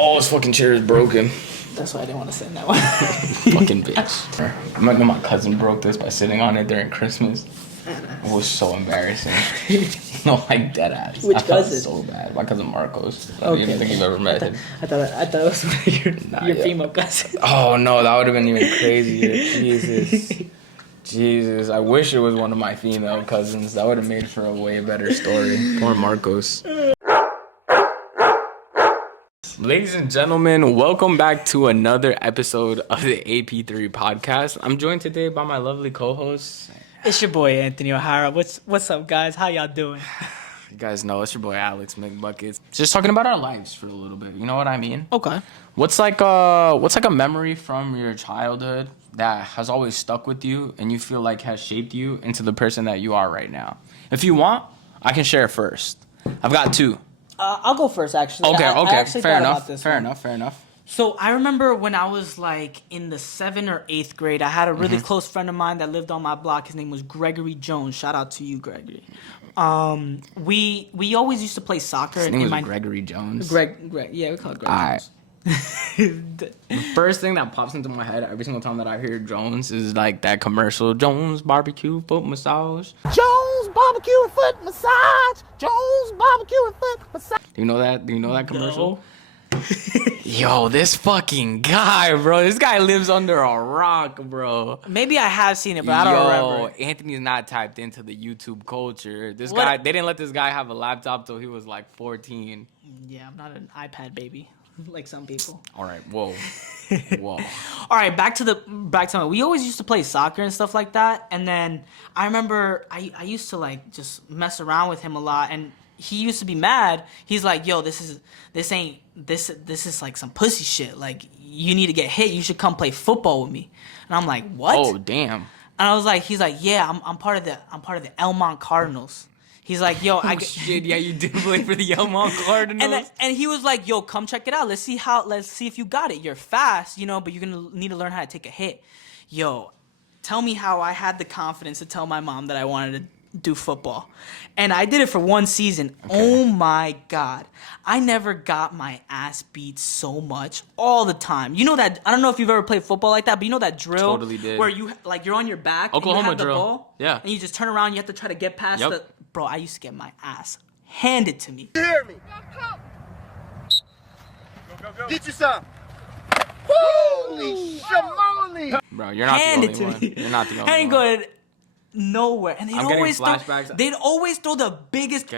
Oh, his fucking chair is broken. That's why I didn't want to send that one. Fucking bitch. I remember my cousin broke this by sitting on it during Christmas. It was so embarrassing. No, like dead ass. Which I felt cousin? so bad. My cousin Marcos. I Okay. don't even think you've ever met him. I thought it was one of your female cousins. Oh no, that would have been even crazier. Jesus. I wish it was one of my female cousins. That would have made for a way better story. Poor Marcos. Ladies and gentlemen, welcome back to another episode of the AP3 podcast. I'm joined today by my lovely co-host. It's your boy Anthony O'Hara. What's up, guys? How y'all doing? You guys know it's your boy Alex McBuckets. Just talking about our lives for a little bit. You know what I mean? Okay. What's like a memory from your childhood that has always stuck with you and you feel like has shaped you into the person that you are right now? If you want, I can share first. I've got two. I'll go first, actually. Okay. I actually Fair thought about this Fair one. enough. So I remember when I was like in the 7th or 8th grade, I had a really close friend of mine that lived on my block. His name was Gregory Jones. Shout out to you, Gregory. We always used to play soccer. His name was Gregory Jones. Greg. Yeah, we call it Greg Jones. The first thing that pops into my head every single time that I hear Jones is like that commercial, Jones barbecue foot massage. Jones barbecue and foot massage. Jones barbecue and foot massage. Do you know that commercial? No. Yo, this fucking guy, bro. This guy lives under a rock, bro. Maybe I have seen it, but I don't remember. Anthony's not tapped into the YouTube culture. This What? guy, they didn't let this guy have a laptop till he was like 14. Yeah, I'm not an iPad baby like some people. All right, whoa. All right, back to we always used to play soccer and stuff like that, and then I remember I used to like just mess around with him a lot, and he used to be mad. He's like, "Yo, this is like some pussy shit. Like, you need to get hit. You should come play football with me." And I'm like, "What?" Oh, damn. And I was like, he's like, "Yeah, I'm part of the Elmont Cardinals." He's like, "Yo, Shit, yeah, you did play for the Elmont Cardinals. And he was like, "Yo, come check it out. Let's see if you got it. You're fast, but you're gonna need to learn how to take a hit." Yo, tell me how I had the confidence to tell my mom that I wanted to do football. And I did it for one season. Okay. Oh my God. I never got my ass beat so much all the time. You know that, I don't know if you've ever played football like that, but you know that drill? Totally did. Where you're on your back. Oklahoma and you have drill. The ball, yeah. And you just turn around, you have to try to get past yep. the... Bro, I used to get my ass handed to me. You hear me? Go. Get you some. Holy shamoli. Bro, you're not Hand the it only to one. me. You're not the only one. I ain't going nowhere. And I'm getting flashbacks. They'd always throw our biggest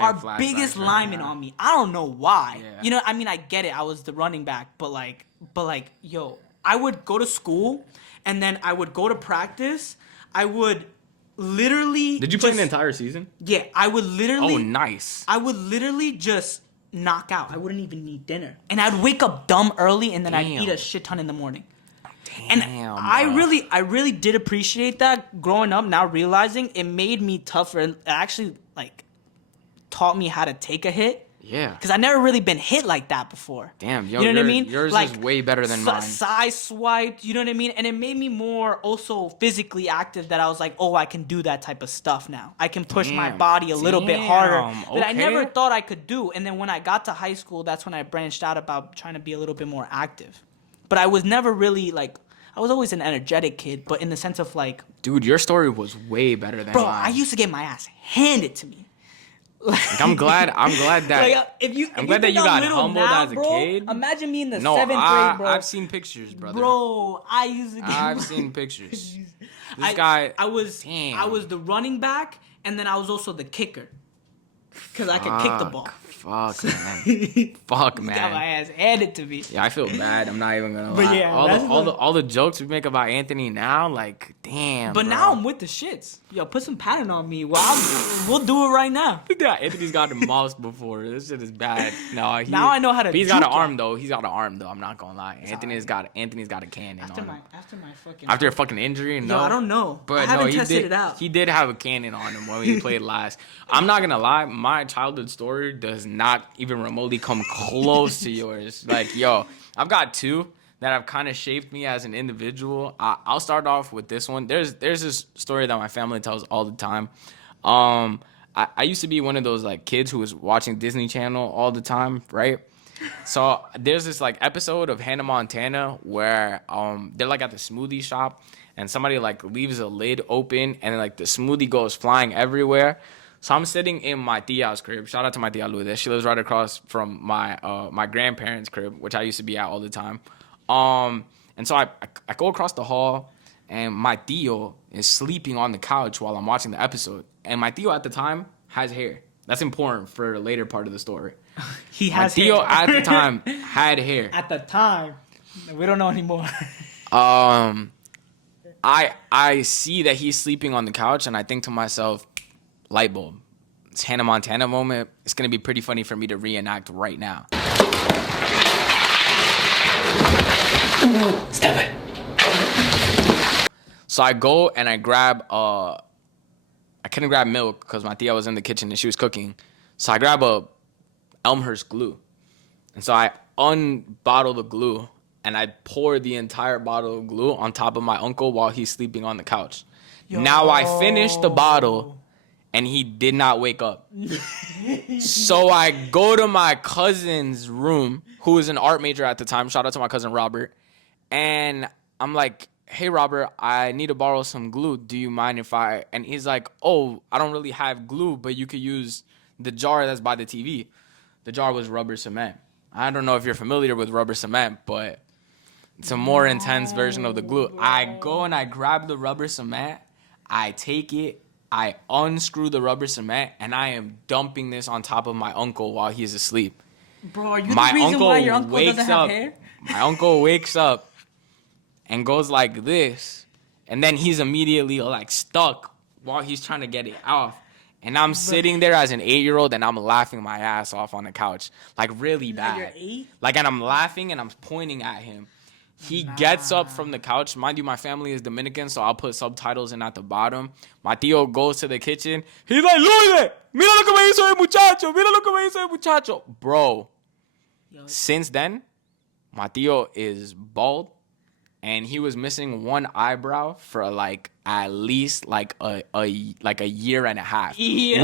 lineman right now. on me. I don't know why. Yeah. I mean, I get it. I was the running back, but yo, I would go to school and then I would go to practice. I would literally Did you play the entire season? Yeah, I would literally. Oh, nice. I would literally just knock out. I wouldn't even need dinner. And I'd wake up dumb early and then I'd eat a shit ton in the morning. Damn, and I really did appreciate that growing up. Now realizing it made me tougher and it actually like taught me how to take a hit. Yeah. Because I never really been hit like that before. Damn, yo, you know what I mean? Yours like, is way better than mine. Side swiped, you know what I mean? And it made me more also physically active that I was like, oh, I can do that type of stuff now. I can push my body a little bit harder that I never thought I could do. And then when I got to high school, that's when I branched out about trying to be a little bit more active. But I was never really like, I was always an energetic kid, but in the sense of like... Dude, your story was way better than mine. Bro, I used to get my ass handed to me. Like, I'm glad that I'm glad that you got humbled as a kid. Imagine me in the 7th grade, bro. I've seen pictures, brother. Bro, I used to get I've seen pictures. This guy... I was the running back, and then I was also the kicker. Because I could kick the ball. Fuck, man. Fuck, man. Got my ass handed to me. Yeah, I feel bad. I'm not even gonna lie. But yeah, all the jokes we make about Anthony now, like, damn. But bro. now I'm with the shits. Yo, put some pattern on me. Well, we'll do it right now. Yeah, Anthony's gotten moused before. This shit is bad. No, now I know how to. He's got an arm though. He's got an arm though. I'm not gonna lie. Anthony's got a cannon after on my him. After a fucking injury. No, I don't know. But I haven't tested it out. He did have a cannon on him when he played last. I'm not gonna lie. My childhood story does not even remotely come close to yours. Like, yo, I've got two that have kind of shaped me as an individual. I'll start off with this one. There's this story that my family tells all the time. I used to be one of those like kids who was watching Disney Channel all the time, right? So there's this like episode of Hannah Montana where they're like at the smoothie shop and somebody like leaves a lid open and like the smoothie goes flying everywhere. So I'm sitting in my tia's crib. Shout out to my tia Lourdes. She lives right across from my grandparents' crib, which I used to be at all the time. And so I go across the hall and my tío is sleeping on the couch while I'm watching the episode. And my tío at the time has hair. That's important for the later part of the story. He has my tío hair. at the time had hair. At the time. We don't know anymore. I see that he's sleeping on the couch and I think to myself, light bulb. It's Hannah Montana moment. It's gonna be pretty funny for me to reenact right now. Stop it. So I go and I grab I couldn't grab milk because my tia was in the kitchen and she was cooking. So I grab a Elmhurst glue. And so I unbottle the glue and I pour the entire bottle of glue on top of my uncle while he's sleeping on the couch. Yo. Now I finished the bottle and he did not wake up. So I go to my cousin's room, who was an art major at the time. Shout out to my cousin Robert. And I'm like, hey, Robert, I need to borrow some glue. Do you mind if I... And he's like, oh, I don't really have glue, but you could use the jar that's by the TV. The jar was rubber cement. I don't know if you're familiar with rubber cement, but it's a more intense version of the glue. Bro. I go and I grab the rubber cement. I take it. I unscrew the rubber cement, and I am dumping this on top of my uncle while he's asleep. Bro, are you the reason why your uncle doesn't have hair? My uncle wakes up and goes like this, and then he's immediately like stuck while he's trying to get it off. And I'm sitting there as an 8-year-old and I'm laughing my ass off on the couch, like really bad. You're 8? Like, and I'm laughing and I'm pointing at him. He gets up from the couch. Mind you, my family is Dominican, so I'll put subtitles in at the bottom. My tío goes to the kitchen. He's like, Luis, mira lo que me hizo el muchacho. Mira lo que me hizo el muchacho. Bro, since then, my tío is bald. And he was missing one eyebrow for like at least like a year and a half. Yeah.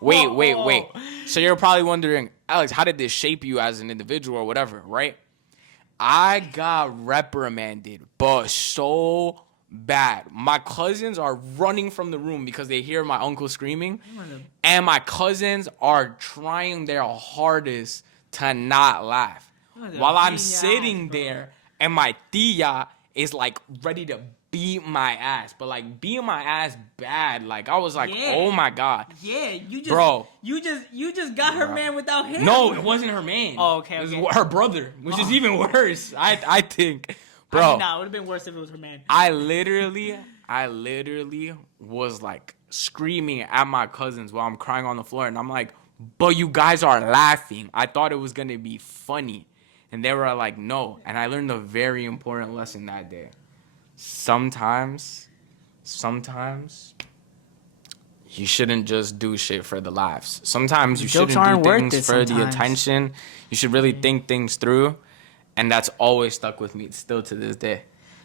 Wait. So you're probably wondering, Alex, how did this shape you as an individual or whatever, right? I got reprimanded, but so bad. My cousins are running from the room because they hear my uncle screaming. And my cousins are trying their hardest to not laugh. While I'm sitting there. And my tia is like ready to beat my ass, but like beating my ass bad. Like I was like, oh my god. Yeah, you just got her man without hair. No, it wasn't her man. Oh, okay. It was her brother, which is even worse. I think, bro. I mean, nah, it would have been worse if it was her man. I literally was like screaming at my cousins while I'm crying on the floor, and I'm like, but you guys are laughing. I thought it was gonna be funny. And they were like, no. And I learned a very important lesson that day. Sometimes, you shouldn't just do shit for the laughs. Sometimes you shouldn't do things for the attention. You should really think things through. And that's always stuck with me still to this day.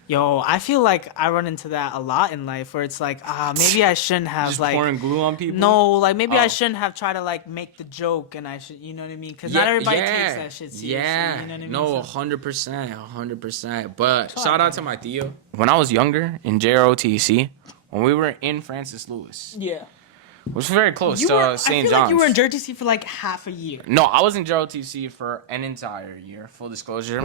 Yo, I feel like I run into that a lot in life where it's like, maybe I shouldn't have just like pouring glue on people. No, like maybe I shouldn't have tried to like make the joke, and I should, you know what I mean? Because not everybody takes that shit seriously. Yeah, you know what I mean? No, 100%. But shout out to my tío. When I was younger in JROTC, when we were in Francis Lewis, yeah, which was very close to St. John's. I feel like you were in JROTC for like half a year. No, I was in JROTC for an entire year. Full disclosure.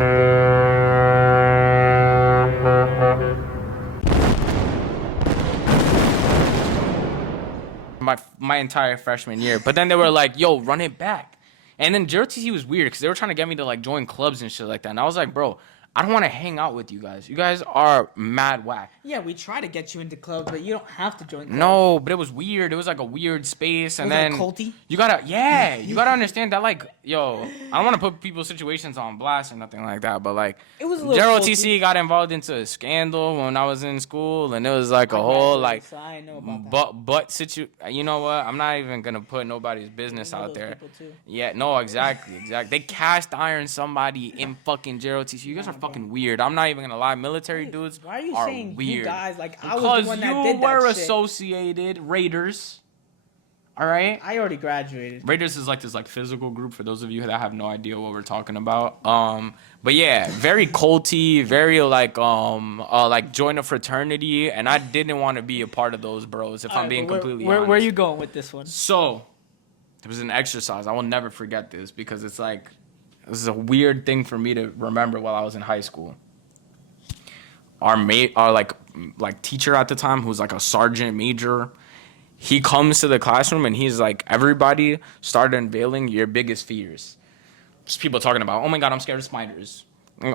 My entire freshman year. But then they were like, yo, run it back. And then JROTC was weird because they were trying to get me to like join clubs and shit like that. And I was like, bro, I don't want to hang out with you guys. You guys are mad whack. Yeah, we try to get you into clubs, but you don't have to join clubs. No, but it was weird. It was like a weird space. And then like culty? You gotta understand that, like, yo, I don't want to put people's situations on blast or nothing like that, but like, it was a little JROTC got involved into a scandal when I was in school, and it was like a whole like, so I know about that. You know what? I'm not even gonna put nobody's business out there. Yeah, no, exactly. They cast iron somebody in fucking JROTC. You guys are fucking weird. I'm not even gonna lie. Military dudes why are you saying weird. You guys, like, because I was the one that did that you were shit. associated Raiders. All right. I already graduated. Raiders is like this like physical group for those of you that have no idea what we're talking about. But yeah, very culty, very like join a fraternity, and I didn't want to be a part of those bros if I'm being completely honest. Where are you going with this one? So, it was an exercise. I will never forget this because it's like this is a weird thing for me to remember while I was in high school. Our like teacher at the time, who's like a sergeant major, he comes to the classroom and he's like, everybody start unveiling your biggest fears. Just people talking about, oh my God, I'm scared of spiders.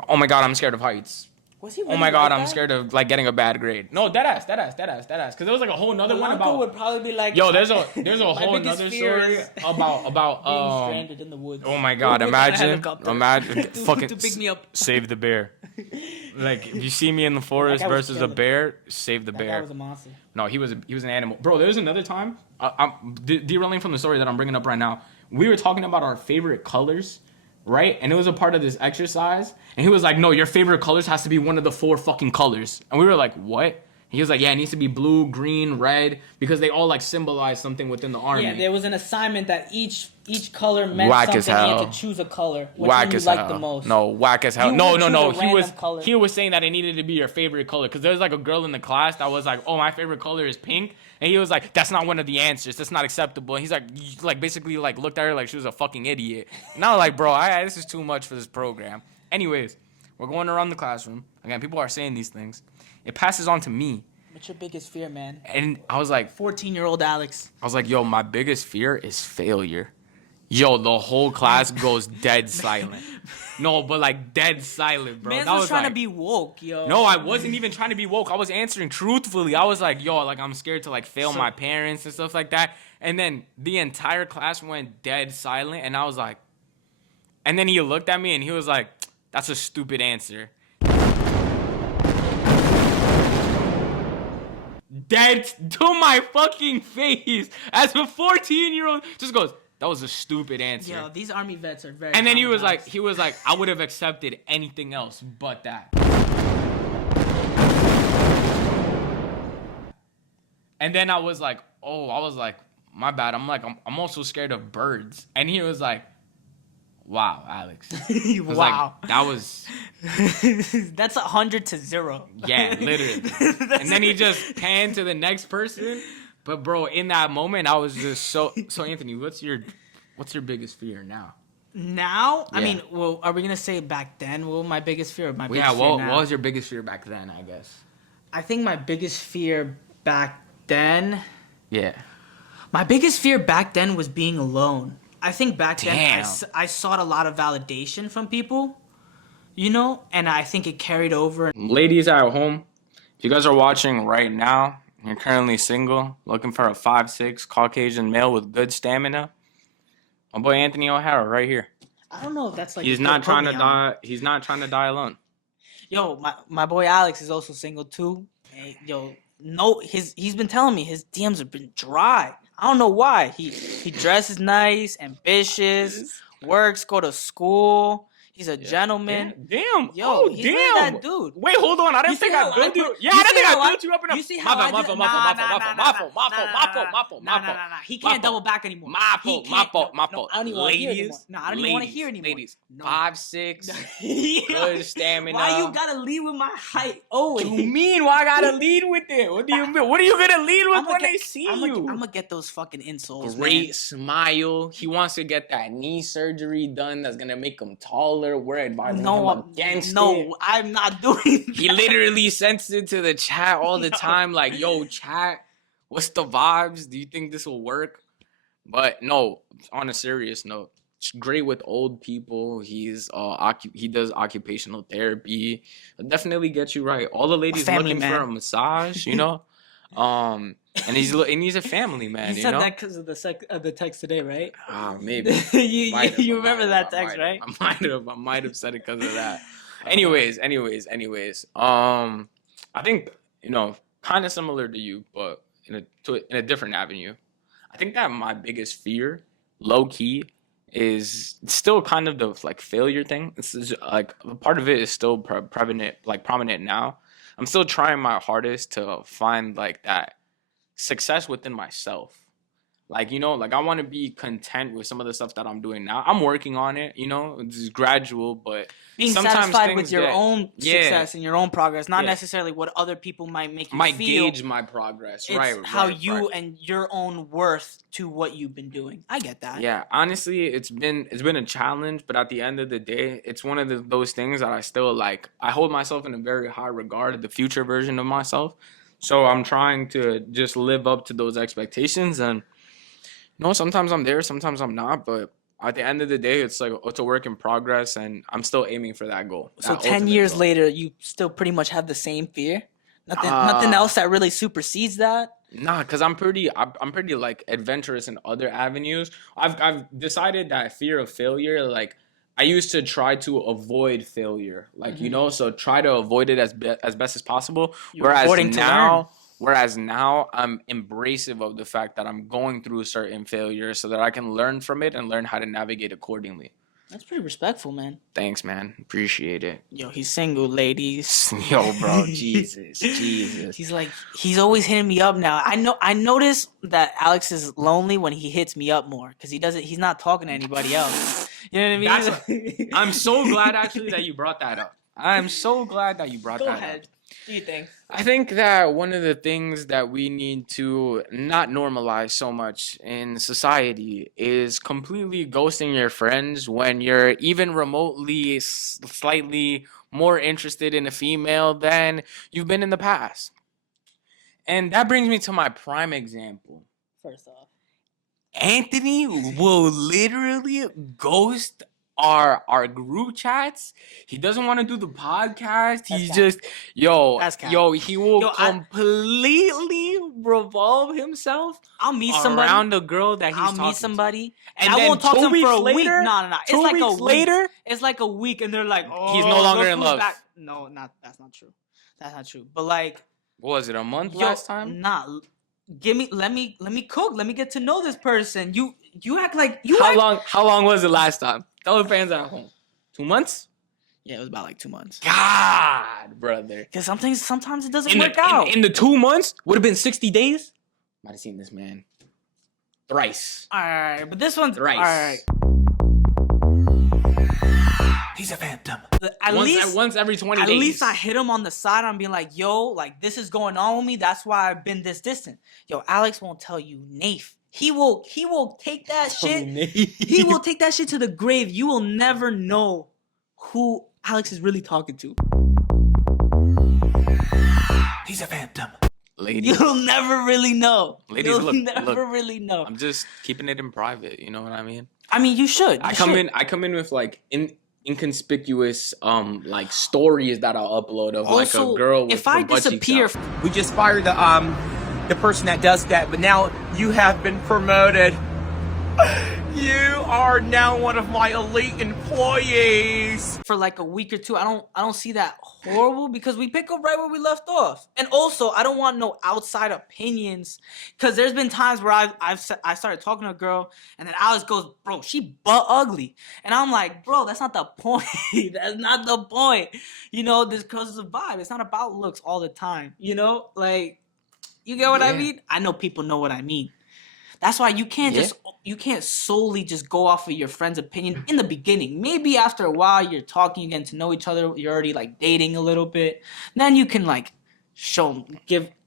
Oh my God, I'm scared of heights. Was he? Oh my God, I'm scared of like getting a bad grade. No, deadass. Because there was like a whole nother one about. would probably be like. Yo, there's a whole nother story about being stranded in the woods. Oh my God, imagine fucking to pick me up. Save the bear. Like if you see me in the forest versus a bear, save the That bear. guy was a monster. No, he was an animal. Bro, there was another time. I'm derailing from the story that I'm bringing up right now. We were talking about our favorite colors, right? And it was a part of this exercise. And he was like, no, your favorite colors has to be one of the 4 fucking colors. And we were like, what? He was like, yeah, it needs to be blue, green, red, because they all like symbolize something within the army. Yeah, there was an assignment that each color meant Whack something. as hell. You had to choose a color. Which Whack one you as liked hell. the most. No, whack as hell. You No. would choose a random color. He was saying that it needed to be your favorite color because there was like a girl in the class that was like, oh, my favorite color is pink, and he was like, that's not one of the answers. That's not acceptable. And he's like basically like looked at her like she was a fucking idiot. And I was like, bro, this is too much for this program. Anyways, we're going around the classroom again. People are saying these things. It passes on to me. What's your biggest fear, man? And I was like, 14-year-old Alex. I was like, yo, my biggest fear is failure. Yo, the whole class goes dead silent. No, but like dead silent, bro. Man That was trying like, to be woke, yo. No, I wasn't even trying to be woke. I was answering truthfully. I was like, yo, like I'm scared to like fail my parents and stuff like that. And then the entire class went dead silent, and I was like, and then he looked at me and he was like, that's a stupid answer. Dead to my fucking face as a 14-year-old just goes, that was a stupid answer. Yo, these army vets are very. And then he was traumatized. like, I would have accepted anything else but that. And then I was like, my bad. I'm also scared of birds. And he was like, wow, Alex. I was wow. like, that was. That's 100 to 0. Yeah, literally. And then he just panned to the next person. But bro, in that moment, I was just so Anthony, what's your biggest fear now? Now, Yeah. I mean, well, are we gonna say back then? What was my biggest fear? Or my biggest Yeah, fear what now? was your biggest fear back then, I guess? I think my biggest fear back then. Yeah. My biggest fear back then was being alone. I think back then Damn. I sought a lot of validation from people, you know, and I think it carried over. Ladies at home, if you guys are watching right now, you're currently single, looking for a 5'6" Caucasian male with good stamina, my boy Anthony O'Hara right here. I don't know if that's like He's a not good trying to put me on. die. He's not trying to die alone. Yo, my boy Alex is also single too. Hey, yo, no, he's been telling me his DMs have been dry. I don't know why. He dresses nice, ambitious, works, go to school. He's a gentleman. Damn. Yo, Oh, he's damn. really that dude. Wait, hold on. I You didn't see think I how built you. put- Yeah, you I didn't see think how I built you up enough. You see how I do? Nah. He can't double back anymore. He can't. No, I don't even want to hear anymore. No, I don't even want to hear anymore. Ladies, No. 5'6", Yeah. good stamina. Why you gotta lead with my height? Oh, What do you mean? Why I gotta lead with it? What do you mean? What are you gonna lead with when they see I'm you? gonna get those fucking insoles, Great man. smile. He wants to get that knee surgery done. That's gonna make him taller. We're advising him against it. No, I'm not doing that. He literally sends it to the chat all the time, like, "Yo, chat, what's the vibes? Do you think this will work?" But no, on a serious note, it's great with old people. He's he does occupational therapy. It'll definitely get you right. All the ladies family looking for man. a massage, you know. And he's a family man. You You said know. that because of the text today, right? Maybe. you I remember that text, right? I might have said it because of that. Anyways. I think, kind of similar to you, but in a different avenue. I think that my biggest fear, low key, is still kind of the like failure thing. This is like part of it is still prominent now. I'm still trying my hardest to find like that success within myself. Like, you know, like I want to be content with some of the stuff that I'm doing now. I'm working on it, you know, it's gradual, but Being sometimes satisfied with things your get- own success and your own progress, not Yeah. necessarily what other people might make you might feel. gauge my progress. It's Right. how right, you right. and your own worth to what you've been doing. I get that. Yeah, honestly, it's been a challenge, but at the end of the day, it's one of those things that I still like. I hold myself in a very high regard, the future version of myself. So I'm trying to just live up to those expectations, and you know, sometimes I'm there, sometimes I'm not, but at the end of the day, it's like it's a work in progress, and I'm still aiming for that goal. So that 10 ultimate years goal. later, you still pretty much have the same fear? Nothing Uh, else that really supersedes that? Nah, cause I'm pretty like adventurous in other avenues. I've decided that fear of failure, like I used to try to avoid failure, like you know, so try to avoid it as best as possible. You're avoiding to learn. Whereas now I'm embracive of the fact that I'm going through certain failures so that I can learn from it and learn how to navigate accordingly. That's pretty respectful, man. Thanks, man. Appreciate it. Yo, he's single, ladies. Yo, bro, Jesus. He's always hitting me up now. I notice that Alex is lonely when he hits me up more because he's not talking to anybody else. You know what I mean? I'm so glad actually that you brought that up. I'm so glad that you brought Go that ahead. up. Do you think? I think that one of the things that we need to not normalize so much in society is completely ghosting your friends when you're even remotely slightly more interested in a female than you've been in the past. And that brings me to my prime example. First off, Anthony will literally ghost our group chats. He doesn't want to do the podcast. He's cap. just he will Yo, completely revolve himself I'll meet somebody. around the girl that he's I'll talking meet somebody, and And I then won't talk to 2 them for a weeks week. later- No. It's 2 like a weeks week. later, It's like a week, and they're like, "Oh, he's no longer look in who's love. back." No, that's not true. That's not true. But like, What was it, a month yo, last time? nah. Let me cook. Let me get to know this person. You act like How long was it last time? Tell the fans at home. 2 months? Yeah, it was about like 2 months. God, brother. Because sometimes it doesn't work out. In the 2 months, would have been 60 days. Might have seen this man thrice. All right, but this one's Thrice. all right. He's a phantom. At least once every 20 At days. least I hit him on the side. I'm being like, yo, like this is going on with me. That's why I've been this distant. Yo, Alex won't tell you Nafe. He will take that shit. He will take that shit to the grave. You will never know who Alex is really talking to. He's a phantom. Ladies, You'll never really know. Ladies, You'll look, never really know. I'm just keeping it in private. You know what I mean? I mean, you should. I come in with like inconspicuous like stories that I'll upload of like Also, a girl with if I her butt cheeks disappear, out. We just fired the person that does that, but now you have been promoted. You are now one of my elite employees. for like a week or two, I don't see that horrible because we pick up right where we left off. And also, I don't want no outside opinions because there's been times where I started talking to a girl and then Alex goes, bro, she butt ugly, and I'm like, bro, that's not the point. That's not the point. You know, this girl's a vibe. It's not about looks all the time. You know, like, you get what I Yeah. mean? I know people know what I mean. That's why you can't solely just go off of your friend's opinion in the beginning. Maybe after a while you're talking, you're getting to know each other, you're already like dating a little bit. Then you can like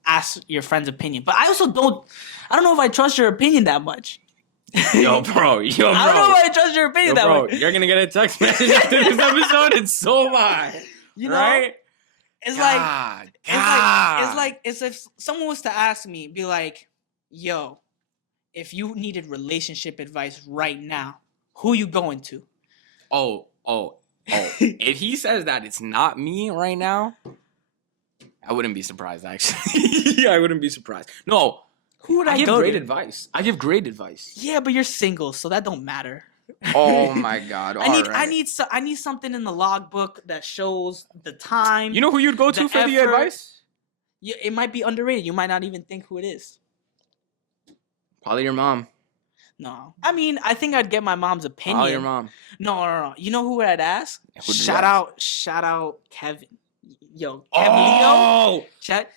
ask your friend's opinion. But I don't know if I trust your opinion that much. Yo, bro. I don't know if I trust your opinion that much. You're gonna get a text message after this episode. It's so bad. You know, right? it's God, like it's if someone was to ask me, be like, yo, if you needed relationship advice right now, who you going to? Oh. If he says that it's not me right now, I wouldn't be surprised, actually. I wouldn't be surprised. No. Who would I give go great to? advice. I give great advice. Yeah, but you're single, so that don't matter. Oh my God. I need something in the logbook that shows the time. You know who you'd go to the for the effort. advice? Yeah, it might be underrated. You might not even think who it is. Probably your mom. No. I mean, I think I'd get my mom's opinion. Probably your mom. No. You know who I'd ask? Who'd you Shout ask? out Kevin. Yo, Oh,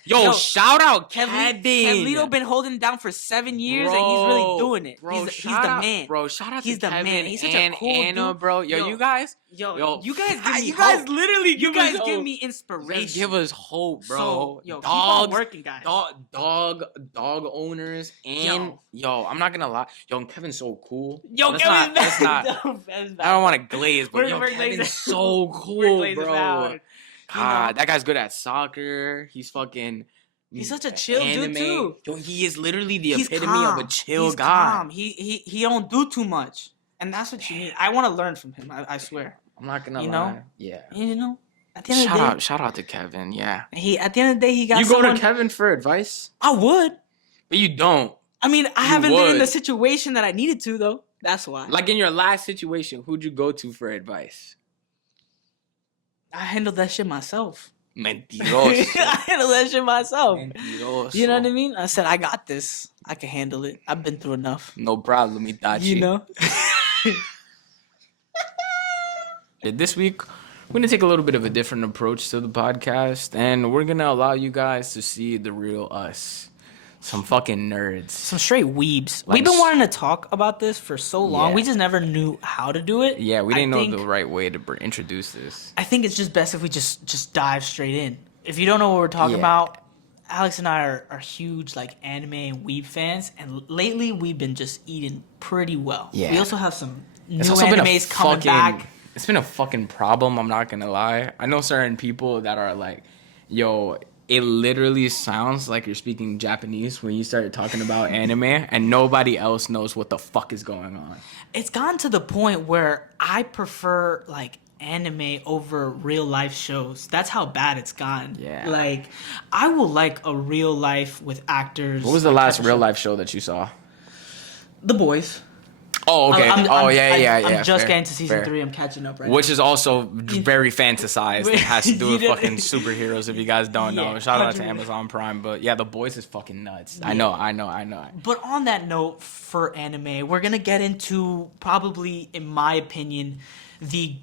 yo, shout out Kevin. Kev Lito been holding it down for 7 years, and he's really doing it. Bro, He's shout the out, man. bro. Shout out He's to the Kevin man. He's such and a cool Anna, dude. bro. Yo, you guys, you guys give me you hope. guys literally You guys give hope. me You guys inspiration. give us hope, bro. So, yo, keep Dogs, on working, guys. dog owners, and yo, I'm not gonna lie, yo, Kevin's so cool. Yo, Let's Kevin's not. bad. I don't want to glaze, but yo, We're Kevin's glazing. so We're cool, glazing bro. out. God, that guy's good at soccer. He's He's such a chill dude too. Yo, he is literally the He's epitome calm. of a chill He's guy. Calm. He don't do too much, and that's what you need. I want to learn from him. I swear. I'm not gonna You lie. know? Yeah. You know, at the end of the day, Shout out to Kevin. Yeah. at the end of the day, he got. You go someone, to Kevin for advice, I would. but you don't. I mean, I haven't been in would. the situation that I needed to though. That's why. Like in your last situation, who'd you go to for advice? I handled that shit myself. Mentiroso. I handled that shit myself. Mentiroso. You know what I mean? I said, I got this. I can handle it. I've been through enough. No problem, Itachi. You know? This week, we're going to take a little bit of a different approach to the podcast, and we're going to allow you guys to see the real us. Some fucking nerds. Some straight weebs. Like We've been wanting to talk about this for so long. Yeah. We just never knew how to do it. Yeah, we didn't I know think- the right way to introduce this. I think it's just best if we just dive straight in. If you don't know what we're talking Yeah. about, Alex and I are huge like anime and weeb fans, and lately we've been just eating pretty well. Yeah. We also have some new It's also been a animes coming back. It's been a fucking problem, I'm not gonna lie. I know certain people that are like, yo, it literally sounds like you're speaking Japanese when you start talking about anime, and nobody else knows what the fuck is going on. It's gotten to the point where I prefer like anime over real life shows. That's how bad it's gotten. Yeah. Like I will like a real life with actors. What was the like, last type of real show. life show that you saw? The Boys. Oh, okay. I'm yeah. just fair, getting to season fair. 3. I'm catching up right Which is also very fantasized. It has to do with You know- fucking superheroes. If you guys don't know, Yeah, shout out to 100%. Amazon Prime. But yeah, The Boys is fucking nuts. I Yeah. know. But on that note, for anime, we're gonna get into probably, in my opinion, the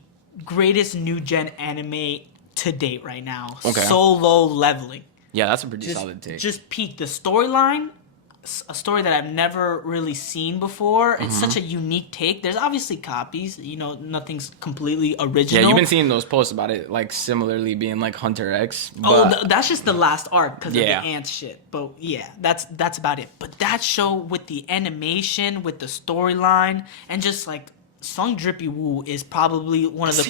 greatest new gen anime to date right now. Okay. Solo Leveling. Yeah, that's a pretty solid take. Just peak the storyline. A story that I've never really seen before. It's Mm-hmm. such a unique take. There's obviously copies. You know, nothing's completely Yeah, original. you've been seeing those posts about it, like similarly being like Hunter X. Oh, But that's just the last arc because Yeah. of the ant shit. But yeah, that's about it. But that show with the animation, with the storyline, and just like Sung Drippy Woo is probably one of the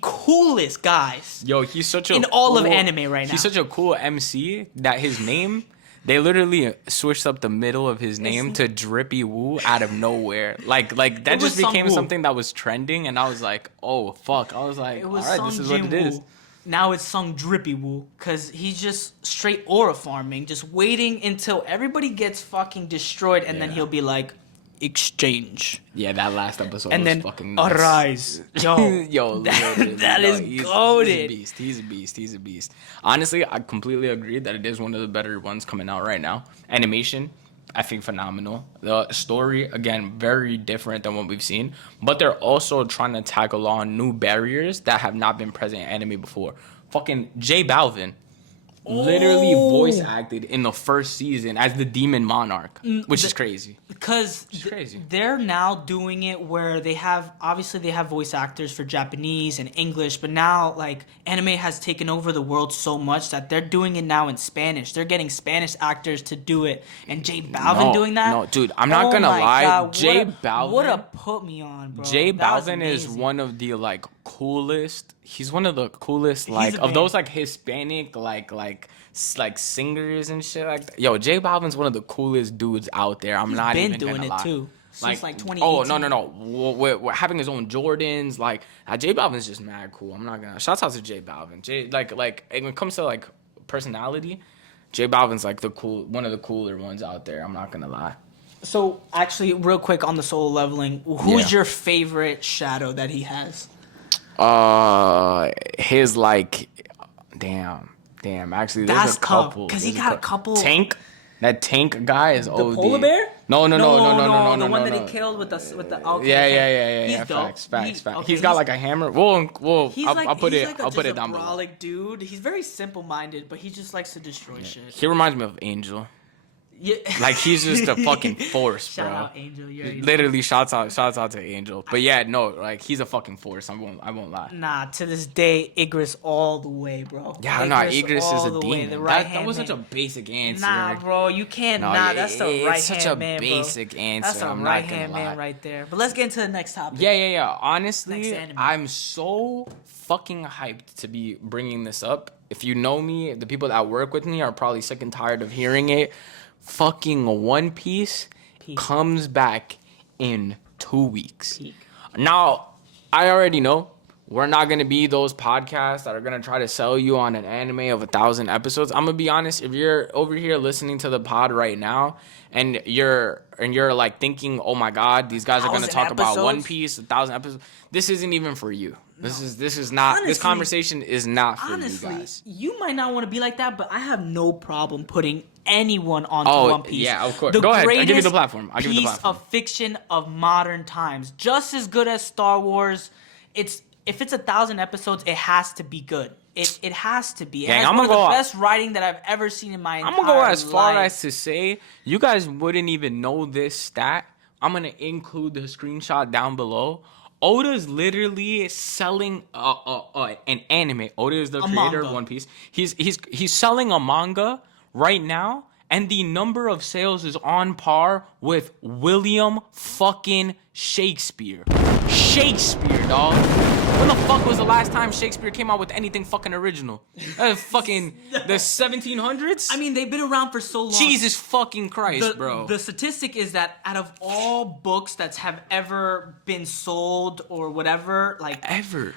coolest guys. yo, he's such a In all of cool- anime right now. He's such a cool MC that his name. They literally switched up the middle of his name to Drippy Woo out of nowhere. Like that It was just became Sung Woo. something that was trending, and I was like, oh fuck. I was like, It all was right, Sung this is what Jin it is. Woo. Now it's Sung Drippy Woo because he's just straight aura farming, just waiting until everybody gets fucking destroyed, and then Yeah. he'll be like, exchange. Yeah, that last episode And was then fucking nuts. arise. Yo, Yo, literally, that no, is goated. He's a beast. Honestly, I completely agree that it is one of the better ones coming out right now. Animation, I think phenomenal. The story, again, very different than what we've seen. But they're also trying to tackle on new barriers that have not been present in anime before. Fucking J Balvin literally voice acted in the first season as the Demon Monarch, which is crazy. Because crazy. they're now doing it where they have voice actors for Japanese and English, but now like anime has taken over the world so much that they're doing it now in Spanish. They're getting Spanish actors to do it, and J Balvin doing that. No, dude, I'm not gonna my lie. God, J what Balvin a put me on, bro. J That was Balvin is amazing. one of the like coolest. He's one of the coolest like a of man. those like Hispanic like singers and shit like that. Yo, J Balvin's one of the coolest dudes out there. I'm not been even doing gonna it lie. too. Since like 2018. Oh no! We're having his own Jordans. Like J Balvin's just mad cool. I'm not gonna. Shouts out to J Balvin. Like when it comes to like personality, J Balvin's like one of the cooler ones out there. I'm not gonna lie. So actually, real quick on the solo leveling, who's Yeah. your favorite shadow that he has? His like, damn. Actually, there's That's a couple. tough, 'cause he got a couple- Tank. That tank guy is The OD. polar bear? No. The one no, that no. he killed with the. Okay, Yeah. He's dope. Facts. Okay, He's got like a hammer. Well, I'll put he's it. like I'll put it just a down below. brolic dude. He's very simple-minded, but he just likes to destroy shit. He reminds me of Angel. Yeah. Like he's just a fucking force, bro. Shout out Angel. You already know. Literally, shouts out to Angel. But yeah, no, like he's a fucking force. I won't lie. Nah, to this day, Igris all the way, bro. Yeah, no, Igris is a demon. The That was such a basic answer. Nah, bro, you can't. No, that's the right it's such a hand man, basic bro. answer. That's a I'm right not gonna hand lie. man right there. But let's get into the next topic. Yeah. Honestly, Next anime. I'm so fucking hyped to be bringing this up. If you know me, the people that work with me are probably sick and tired of hearing it. Fucking One Piece comes back in 2 weeks. Peak. Now, I already know we're not gonna be those podcasts that are gonna try to sell you on an anime of 1,000 episodes. I'm gonna be honest. If you're over here listening to the pod right now and you're like thinking, "Oh my God, these guys are gonna 1,000 talk about One episodes? Piece, 1,000 episodes," this isn't even for you. This is not. Honestly, this conversation is not for Honestly, you guys. you might not want to be like that, but I have no problem putting anyone onto Oh, One Piece. yeah, of course. The Go ahead. I'll give you the greatest platform. I'll give you the piece platform. of fiction of modern times, just as good as Star Wars. If it's 1,000 episodes, it has to be good. It has to be. It Gang, has I'm one of gonna the go- best writing that I've ever seen in my entire I'm gonna go as far life. as to say you guys wouldn't even know this stat. I'm gonna include the screenshot down below. Oda's literally selling an anime. Oda is the creator of manga. One Piece. He's selling a manga right now, and the number of sales is on par with William fucking Shakespeare. Shakespeare, dog. When the fuck was the last time Shakespeare came out with anything fucking original? Fucking the 1700s? I mean, they've been around for so long. Jesus fucking Christ, bro. The statistic is that out of all books that have ever been sold or whatever, like Ever.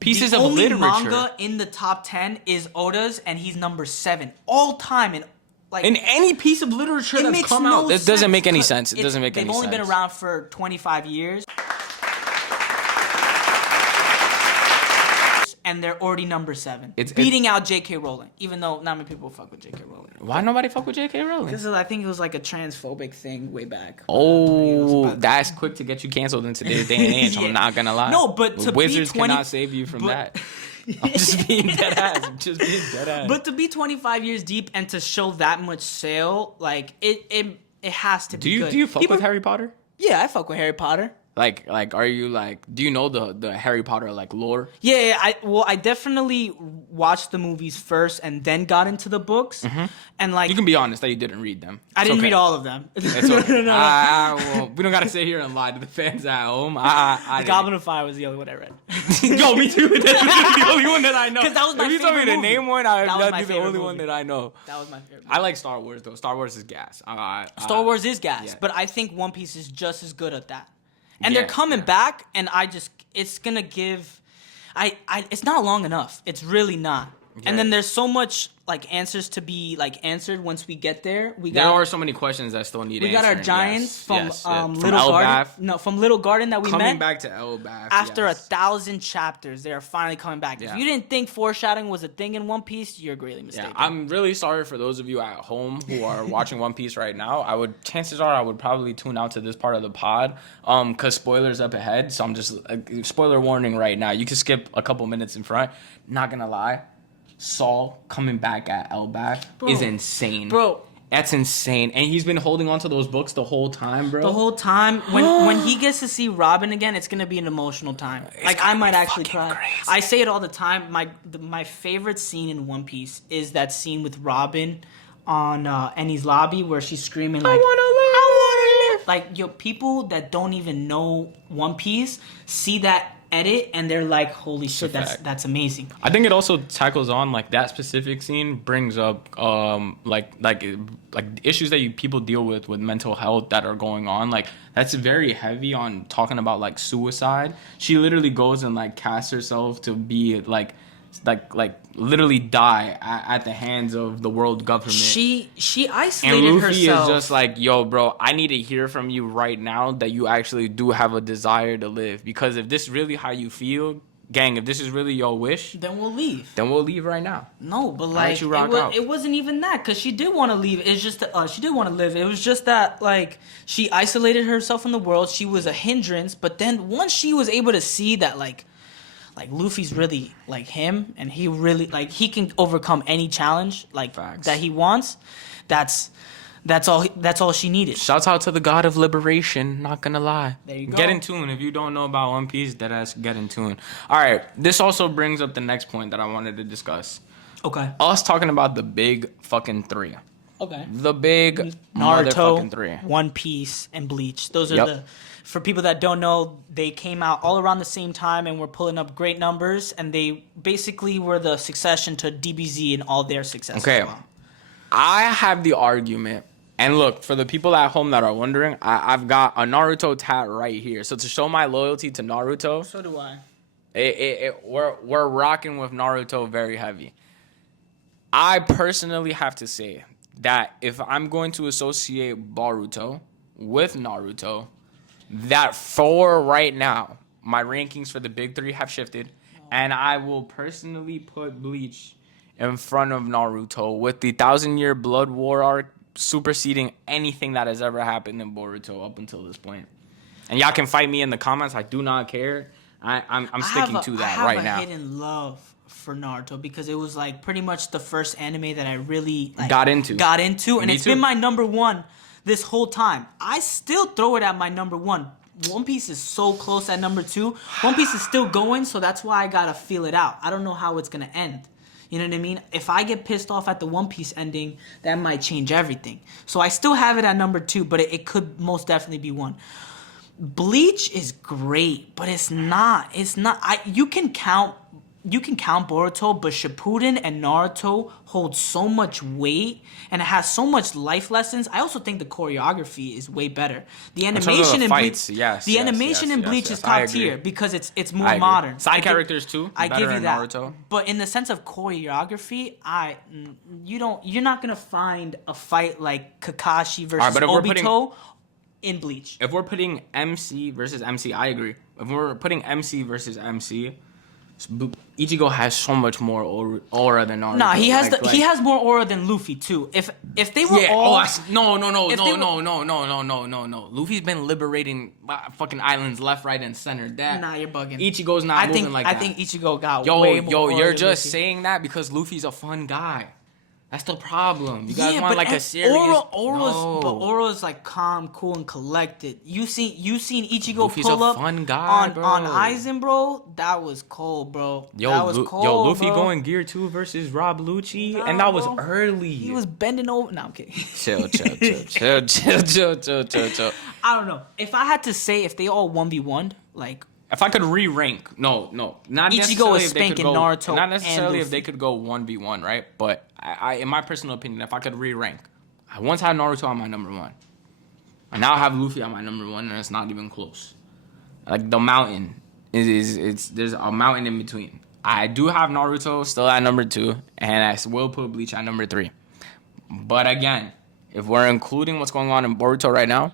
Pieces the of only literature. manga in the top 10 is Oda's, and he's number 7 all time. And like In any piece of literature it that's makes come no out, this doesn't sense make any because sense. It doesn't make any sense. They've only been around for 25 years. And they're already number 7. It's beating out J.K. Rowling, even though not many people fuck with J.K. Rowling. Why nobody fuck with J.K. Rowling? Because I think it was like a transphobic thing way back. Oh, that's quick to get you canceled in today's day and age. Yeah. I'm not gonna lie. No, but to be Wizards 20 cannot save you from but- that. I'm just being dead ass. I'm just being dead ass. But to be 25 years deep and to show that much sale, like it has to be good. do you fuck People- with Harry Potter? Yeah, I fuck with Harry Potter. Like, are you like? Do you know the Harry Potter like lore? Yeah, I definitely watched the movies first and then got into the books. And like You can be honest that you didn't read them. I It's didn't okay. read all of them. It's okay. Well, we don't gotta sit here and lie to the fans at home. I The Goblin of Fire was the only one I read. Yo, me too. That's the only one that I know. 'Cause that was my if you told me favorite to movie. name one, That was that'd my be the favorite only one movie. that I know. That was my favorite. I like Star Wars though. Star Wars is gas. Star Wars is gas, yeah. but I think One Piece is just as good at that. And Yeah, they're coming yeah. back, and it's gonna give, it's not long enough. It's really not. Yeah. And then there's so much like answers to be like answered once we get there. There are so many questions that still need we got our answering. giants Yes, from yes. Little Elbaf. Garden. No, from Little Garden that we Coming met. back to Elbaf. After yes. 1,000 chapters, they are finally coming back. Yeah. If you didn't think foreshadowing was a thing in One Piece, you're greatly mistaken. Yeah, I'm really sorry for those of you at home who are watching One Piece right now. Chances are I would probably tune out to this part of the pod, cause spoilers up ahead. So I'm just spoiler warning right now. You can skip a couple minutes in front. Not gonna lie, Saul coming back at Elbaf is insane, Bro. That's insane, and he's been holding on to those books the whole time, bro. The whole time, when he gets to see Robin again, it's gonna be an emotional time. Like I might actually cry. crazy. I say it all the time. My favorite scene in One Piece is that scene with Robin on Annie's lobby where she's screaming like, I wanna live. Like people that don't even know One Piece see that edit and they're like, holy shit, fact. that's amazing. I think it also tackles on like that specific scene brings up like issues that people deal with mental health that are going on. Like that's very heavy on talking about like suicide. She literally goes and like casts herself to be like literally die at the hands of the world government. She and isolated Luffy herself. is just like, yo, bro, I need to hear from you right now that you actually do have a desire to live. Because if this is really how you feel, gang, if this is really your wish, Then we'll leave. then we'll leave right now. No, but let like you rock out. it wasn't even that because she did want to leave. It's just that she did want to live. It was just that like she isolated herself in the world. She was a hindrance. But then once she was able to see that like Luffy's really like him, and he really like he can overcome any challenge like Facts. that he wants. That's all she needed. Shouts out to the god of liberation. Not gonna lie. There you go. Get in tune. If you don't know about One Piece, deadass, get in tune. All right. This also brings up the next point that I wanted to discuss. Okay. Us talking about the big fucking three. Okay. The big Naruto, motherfucking three. One Piece, and Bleach. Those are Yep. for people that don't know, they came out all around the same time and were pulling up great numbers, and they basically were the succession to DBZ and all their success. Okay. As well. I have the argument, and look, for the people at home that are wondering, I've got a Naruto tat right here. So to show my loyalty to Naruto, So do I. we're rocking with Naruto very heavy. I personally have to say that if I'm going to associate Boruto with Naruto, that for right now, my rankings for the big three have shifted, and I will personally put Bleach in front of Naruto with the 1,000-year Blood War arc superseding anything that has ever happened in Boruto up until this point. And y'all can fight me in the comments. I do not care. I'm sticking to that right now. I have a hidden love for Naruto because it was like pretty much the first anime that I really like, Got into, and Me it's too. been my number one this whole time. I still throw it at my number one. One Piece is so close at number two. One Piece is still going, so that's why I gotta feel it out. I don't know how it's gonna end. You know what I mean? If I get pissed off at the One Piece ending, that might change everything. So I still have it at number two, but it could most definitely be one. Bleach is great, but it's not. You can count Boruto, but Shippuden and Naruto hold so much weight, and it has so much life lessons. I also think the choreography is way better. The animation in fights, Bleach, yes, the yes, animation yes, in yes, Bleach yes. is I top agree. tier because it's I more agree. modern. Side characters too. I better give you in that. Naruto. But in the sense of choreography, you're not gonna find a fight like Kakashi versus but if we're Obito in Bleach. If we're putting MC versus MC, I agree. If we're putting MC versus MC, Ichigo has so much more aura than Naruto. Nah, he has more aura than Luffy too. If they were no. Luffy's been liberating fucking islands left, right, and center. Nah, you're bugging. Ichigo's not moving like that. I think Ichigo got way more aura you're than just Luffy. saying that because Luffy's a fun guy. That's the problem. You guys Yeah, want but like a serious. But No. Aura's like calm, cool, and collected. You seen Ichigo Luffy's pull a up fun guy, on bro. Aizen, bro. That was cold, bro. That was cold, Luffy bro. going Gear 2 versus Rob Lucci, Nah, and that was bro. early. He was bending over. No, I'm kidding. Chill. I don't know. If I had to say, if they all 1v1'd, like If I could re-rank, not Ichigo necessarily is if they could spanking go, Naruto not necessarily and if they could go 1v1, right? But I, in my personal opinion, if I could re-rank, I once had Naruto on my number one. I now have Luffy on my number one, and it's not even close. Like the mountain there's a mountain in between. I do have Naruto still at number two, and I will put Bleach at number three. But again, if we're including what's going on in Boruto right now,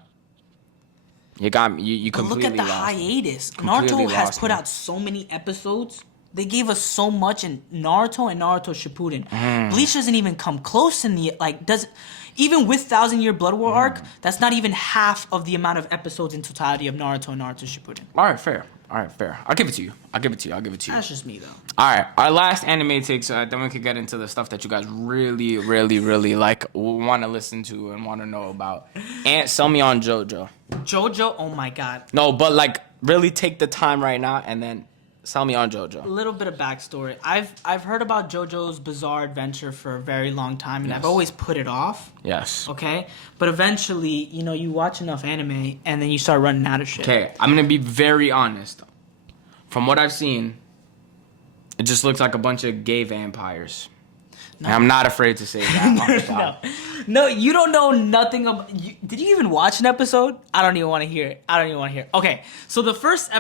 you got me. You But completely look at the lost me. hiatus. Completely Naruto has lost put me. out so many episodes. They gave us so much in Naruto and Naruto Shippuden. Bleach doesn't even come close in the even with 1,000-year Blood War arc. That's not even half of the amount of episodes in totality of Naruto and Naruto Shippuden. All right, fair. I'll give it to you. That's just me though. All right, our last anime takes. Then we could get into the stuff that you guys really, really, really like, want to listen to and want to know about. And sell me on JoJo. JoJo, oh my god. No, but like really take the time right now and then sell me on JoJo. A little bit of backstory. I've heard about JoJo's Bizarre Adventure for a very long time, and Yes. I've always put it off. Yes. Okay, but eventually, you watch enough anime, and then you start running out of shit. Okay, I'm gonna be very honest. From what I've seen, it just looks like a bunch of gay vampires. And I'm not afraid to say that on the pod. No, you don't know nothing about. Did you even watch an episode? I don't even want to hear it. Okay, so the first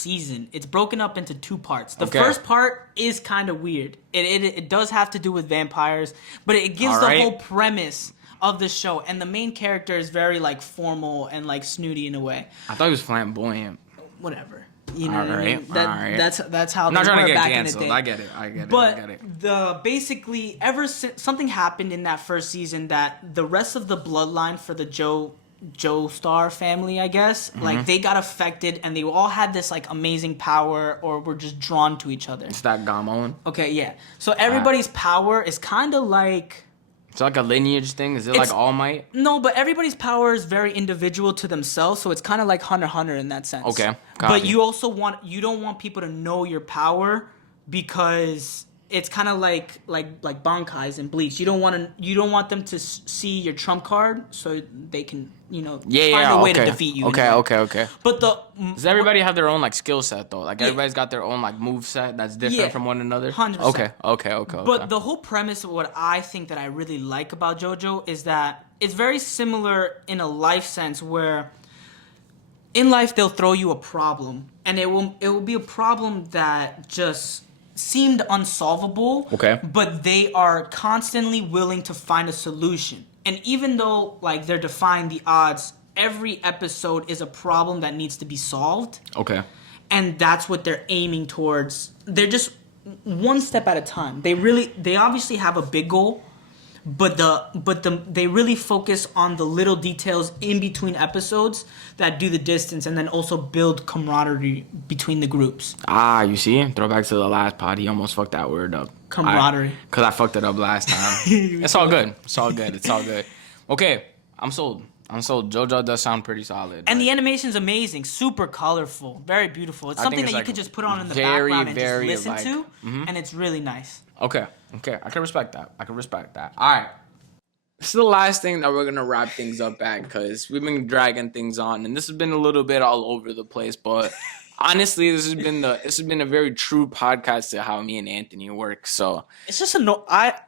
season, it's broken up into two parts. The Okay. first part is kind of weird. It does have to do with vampires, but it gives the whole premise of the show. And the main character is very like formal and like snooty in a way. I thought he was flamboyant. Whatever. You know what I mean? Alright. That's how I'm they not trying to were get back in the canceled. day. I get it. I get But it. the basically ever since something happened in that first season that the rest of the bloodline for the Joe Star family, I guess, like they got affected and they all had this like amazing power or were just drawn to each other. It's that Gamon. Okay, yeah. So everybody's power is kind of like It's like a lineage thing. Is it like All Might? no, but everybody's power is very individual to themselves, so it's kind of like Hunter x Hunter in that sense. Okay, but copy. you don't want people to know your power because it's kind of like Bankai's and Bleach. You don't want them to see your trump card so they can find a way to defeat you. Okay. But Does everybody have their own like skill set though? Like everybody's got their own like move set that's different from one another. 100%. Okay. But the whole premise of what I think that I really like about JoJo is that it's very similar in a life sense where in life they'll throw you a problem and it will be a problem that just seemed unsolvable. Okay. But they are constantly willing to find a solution. And even though like they're defying the odds, every episode is a problem that needs to be solved. Okay. And that's what they're aiming towards. They're just one step at a time. They obviously have a big goal, but they really focus on the little details in between episodes that do the distance and then also build camaraderie between the groups. You see? Throwback to the last pod. He almost fucked that word up. Camaraderie. Because I fucked it up last time. It's all good. It's all good. Okay. I'm sold. JoJo does sound pretty solid. And the animation's amazing. Super colorful. Very beautiful. It's something that you could just put on in the background and just listen to. And it's really nice. Okay. I can respect that. All right. This is the last thing that we're going to wrap things up at because we've been dragging things on. And this has been a little bit all over the place. But honestly, this has been a very true podcast to how me and Anthony work. So it's just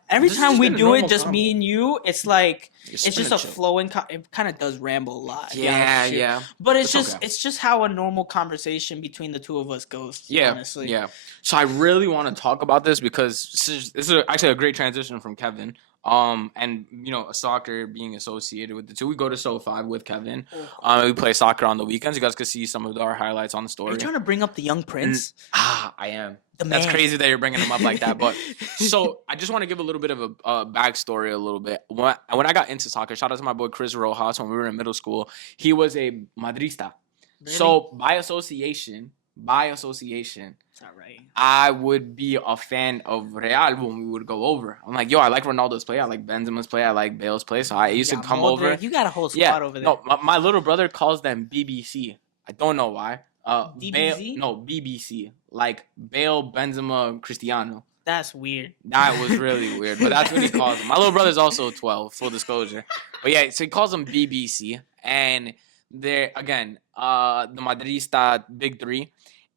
every time we do it, just me and you, it's like it's just a flowing. It kind of does ramble a lot. Yeah. But it's just how a normal conversation between the two of us goes. Yeah, honestly. Yeah. So I really want to talk about this because this is actually a great transition from Kevin. And soccer being associated with the two. We go to SoFi with Kevin. We play soccer on the weekends. You guys can see some of our highlights on the story. Are you trying to bring up the young prince? I am. That's crazy that you're bringing him up like that. But so I just want to give a little bit of a backstory a little bit. When I got into soccer, shout out to my boy Chris Rojas when we were in middle school. He was a madrista. Really? So by association, It's not right. I would be a fan of Real when we would go over. I'm like, I like Ronaldo's play. I like Benzema's play. I like Bale's play. So I used to come over. You got a whole squad over there. No, my little brother calls them BBC. I don't know why. DBZ? BBC. Like Bale, Benzema, Cristiano. That's weird. That was really weird, but that's what he calls them. My little brother's also 12, full disclosure. But yeah, so he calls them BBC. And they're, again, the Madrista Big Three.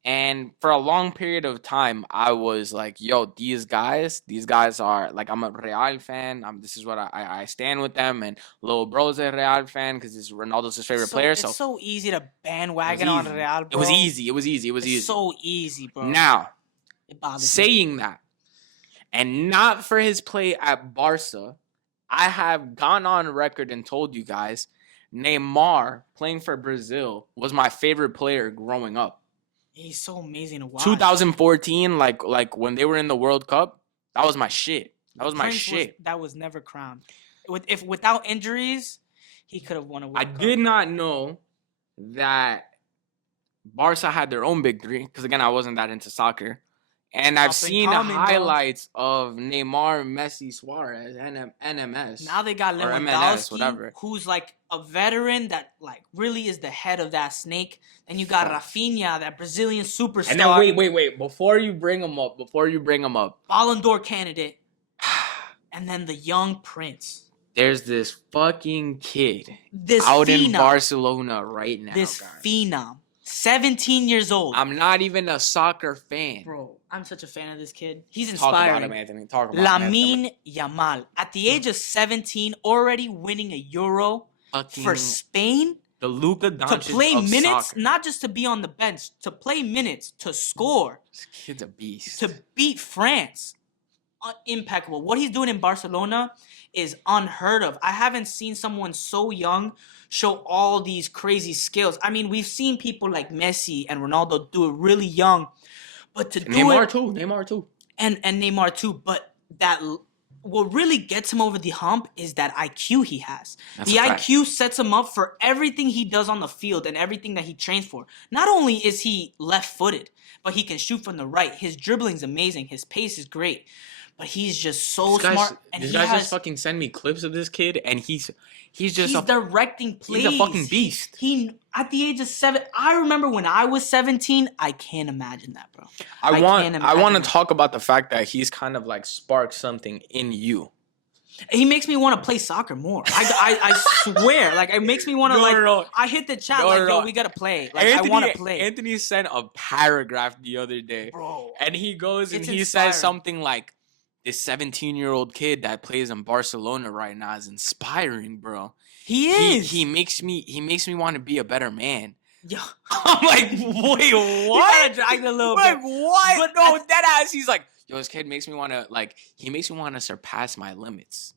And for a long period of time, I was like, these guys are, like, I'm a Real fan. This is what I stand with them. And Lil Bro's a Real fan because Ronaldo's his favorite player. It's so easy to bandwagon on Real, bro. It was easy. It's so easy, bro. Now, it bothers saying that, and not for his play at Barca, I have gone on record and told you guys, Neymar playing for Brazil was my favorite player growing up. He's so amazing to watch. 2014, like when they were in the World Cup, that was my shit. That was never crowned. Without injuries, he could have won a World Cup. I did not know that Barca had their own big three because again, I wasn't that into soccer. And I've seen highlights of Neymar, Messi, Suarez, and NMS. Now they got Lewandowski, who's like a veteran that like really is the head of that snake. Then you got Rafinha, that Brazilian superstar. And then wait. Before you bring him up. Ballon d'Or candidate. And then the young prince. There's this fucking kid out in Barcelona right now. This phenom. 17 years old. I'm not even a soccer fan. Bro, I'm such a fan of this kid. He's inspiring. Talk about him, Anthony. Talk about him. Lamine Yamal. At the age of 17, already winning a Euro for Spain. The Luka Doncic to play of minutes, soccer. Not just to be on the bench, to play minutes, to score. This kid's a beast. To beat France. impeccable. What he's doing in Barcelona is unheard of. I haven't seen someone so young show all these crazy skills. I mean, we've seen people like Messi and Ronaldo do it really young, but to do Neymar too. and Neymar too, but what really gets him over the hump is that IQ he has. That's the a fact. IQ sets him up for everything he does on the field and everything that he trains for. Not only is he left-footed, but he can shoot from the right. His dribbling's amazing. His pace is great. But he's just so smart. And This he guy has, just fucking send me clips of this kid, and he's just he's directing plays. he's a fucking beast. He at the age of 7, I remember when I was 17. I can't imagine that, bro. I can't want imagine to that. talk about the fact that he's kind of like sparked something in you. He makes me want to play soccer more. I swear, like it makes me want to No. I hit the chat No, like, no, yo, no. we gotta play. Like I want to play, Anthony sent a paragraph the other day, bro. and he goes and It's he inspiring. says something like, "This 17-year-old kid that plays in Barcelona right now is inspiring, bro. He is. He makes me want to be a better man." Yo, I'm like, wait, what? you gotta drag it a little Like bit. what? But No, that ass. He's like, yo, this kid makes me want to surpass my limits.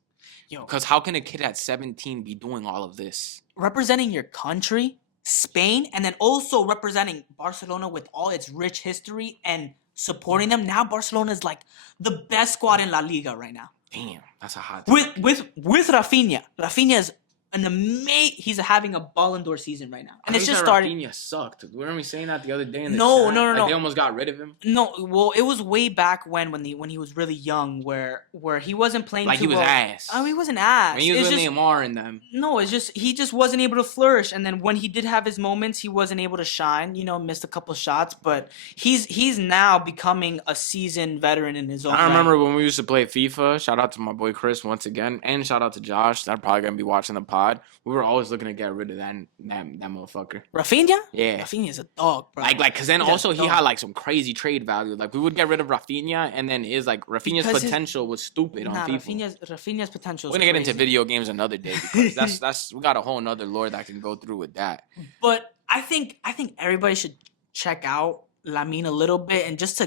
Yo, Because how can a kid at 17 be doing all of this? representing your country, Spain, and then also representing Barcelona with all its rich history and supporting them. Now Barcelona is like the best squad in La Liga right now. Damn, that's a hot. With Rafinha. Rafinha is an amazing. He's having a Ballon d'Or season right now, and it's just starting. Rafinha sucked. Weren't we saying that the other day in the No, chat? no, Like, no. They almost got rid of him. No, well, it was way back when he was really young, where he wasn't playing Like too he was well. ass. I mean, he wasn't ass. When he was It's with just, Neymar and them. no, it's just he just wasn't able to flourish. And then when he did have his moments, he wasn't able to shine. You know, missed a couple shots, but he's now becoming a seasoned veteran in his own. I right. remember when we used to play FIFA. Shout out to my boy Chris once again, and shout out to Josh. They're probably gonna be watching the pod. We were always looking to get rid of that motherfucker. Rafinha. Yeah. Rafinha's a dog, bro. Like, cause then He's a also he dog. had like some crazy trade value. Like we would get rid of Rafinha, and then Rafinha's Because his- potential was stupid on Nah, FIFA. Rafinha's potential. We're gonna get into video games another day because that's we got a whole nother lore that can go through with that. But I think everybody should check out Lamine a little bit and just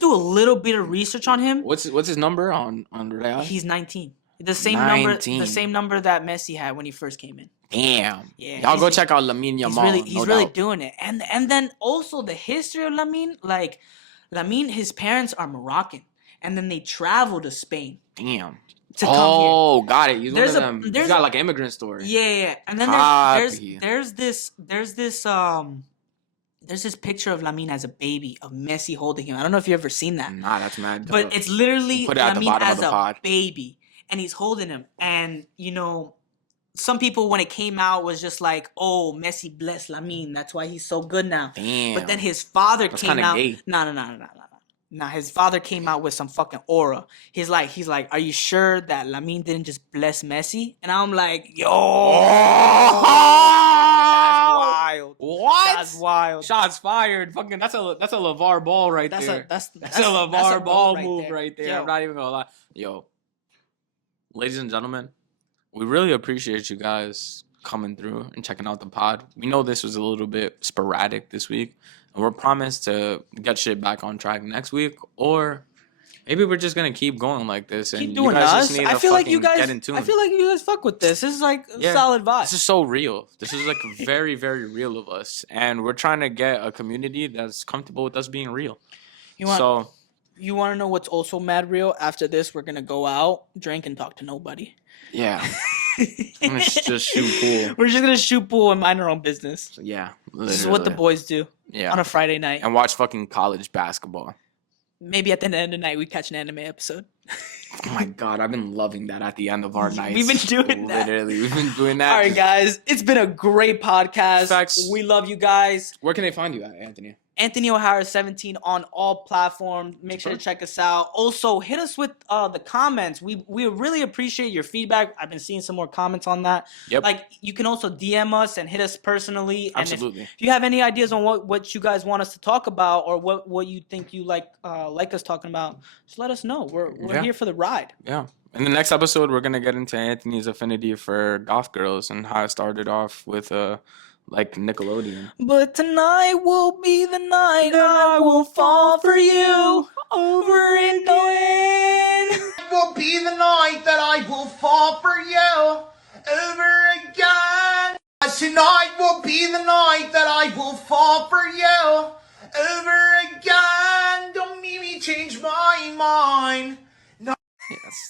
do a little bit of research on him. What's his number on Real? He's 19. The same 19. number that Messi had when he first came in. Damn. Yeah, Y'all go he's- check out Lamine Yamal. He's really doing it. And then also the history of Lamine, like Lamine, his parents are Moroccan, and then they travel to Spain Damn. to come here. Oh, got it. He's There's one a- of them. there's He's got a- like an immigrant story. Yeah. And then Copy. there's this picture of Lamine as a baby of Messi holding him. I don't know if you've ever seen that. Nah, that's mad. But it's literally Put it at the Lamine bottom of as the a pod. baby, and he's holding him. And you know, some people when it came out was just like, "Oh, Messi bless Lamine. That's why he's so good now." Damn. But then his father That's came kinda out. gay. No. Nah, his father came out with some fucking aura. He's like, "Are you sure that Lamine didn't just bless Messi?" And I'm like, "Yo, that's wild. What? That's wild. Shots fired. Fucking that's a LeVar Ball right That's there. that's a LeVar Ball move there. right there. Yo. I'm not even gonna lie. Yo, ladies and gentlemen, we really appreciate you guys coming through and checking out the pod. We know this was a little bit sporadic this week, and we're promised to get shit back on track next week, or maybe we're just gonna keep going like this. And Keep you doing guys us. just need I to feel like you fucking guys. get in tune. I feel like you guys fuck with this. This is like a Yeah. solid vibe. This is so real. This is like very, very real of us, and we're trying to get a community that's comfortable with us being real. You want So you want to know what's also mad real? After this, we're gonna go out, drink, and talk to nobody. yeah, I'm gonna just shoot pool. We're just gonna shoot pool and mind our own business. Yeah, This is what the literally. boys do Yeah, on a Friday night. and watch fucking college basketball. Maybe at the end of the night, we catch an anime episode. Oh my god, I've been loving that at the end of our nights. We've been doing that. Literally, we've been doing that. All right, guys, it's been a great podcast. Facts. We love you guys. Where can they find you at, Anthony? Anthony O'Hara 17 on all platforms. Make sure to check us out. Also, hit us with the comments. We really appreciate your feedback. I've been seeing some more comments on that. Yep. Like, you can also DM us and hit us personally. And Absolutely. if you have any ideas on what you guys want us to talk about or what you think you like us talking about, just let us know. We're Yeah. here for the ride. Yeah. In the next episode, we're gonna get into Anthony's affinity for goth girls and how it started off with like Nickelodeon. But tonight will be the night I will fall for you over and again. I will fall for you over again. Tonight will be the night that I will fall for you over again. Don't make me change my mind. Yeah,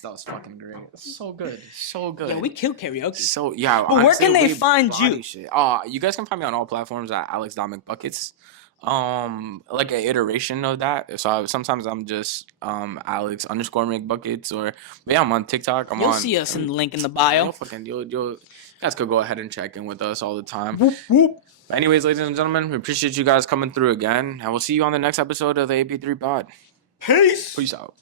that was fucking great. So good. So good. Yeah, we kill karaoke. So yeah, But where honestly, can they we find body you? Shit. You guys can find me on all platforms at alex.mcbuckets. Like an iteration of that. So sometimes I'm just Alex_McBuckets, or yeah, I'm on TikTok. You'll see us in the link in the bio. You'll you guys could go ahead and check in with us all the time. Whoop, whoop. But anyways, ladies and gentlemen, we appreciate you guys coming through again, and we'll see you on the next episode of the AP3 Pod. Peace. Peace out.